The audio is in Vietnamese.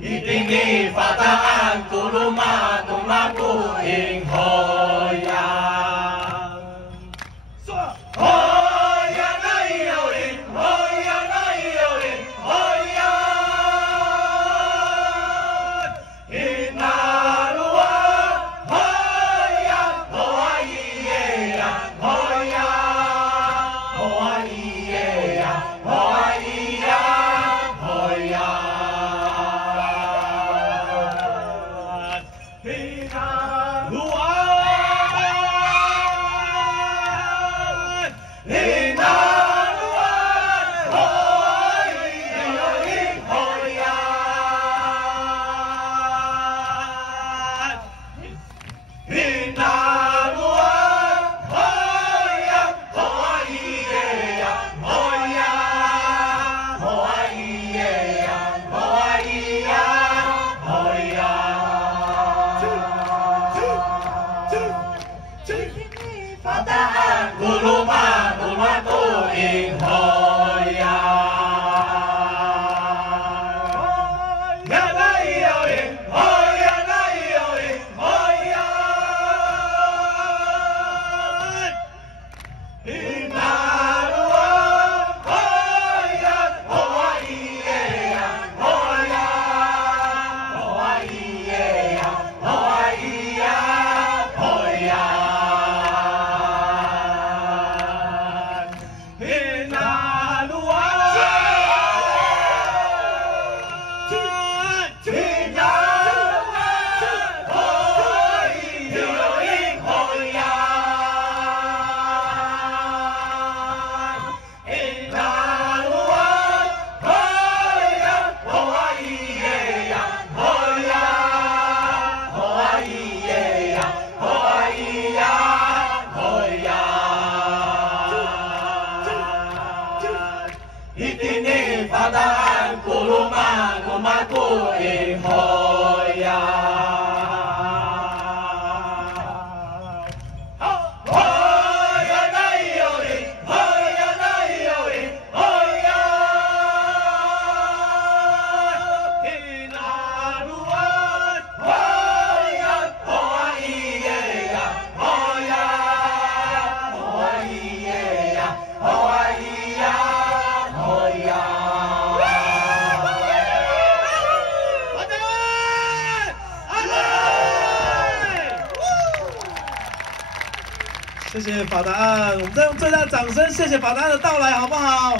Itingi fataan tuluma tumaku ing hoya. Hoya na ioin, hoya na ioin, hoya. Inarua, hoya, hoa iea, hoya. Hoa iea, hoa ia, hoya. Fataan kuluma kulmatu ing hoya. Ya na iyo ing hoya na iyo ing hoya. Inarua hoya hoa iea hoya. Hoa iea hoa ia hoya. Itingi fataan kuluma kumaku ing hoya. Hoya na iyo ing hoya na iyo ing hoya. Inaruan hoya hoa iea hoya. Hoa iea hoa ia.谢谢法达安，我们再用最大的掌声，谢谢法达安的到来，好不好？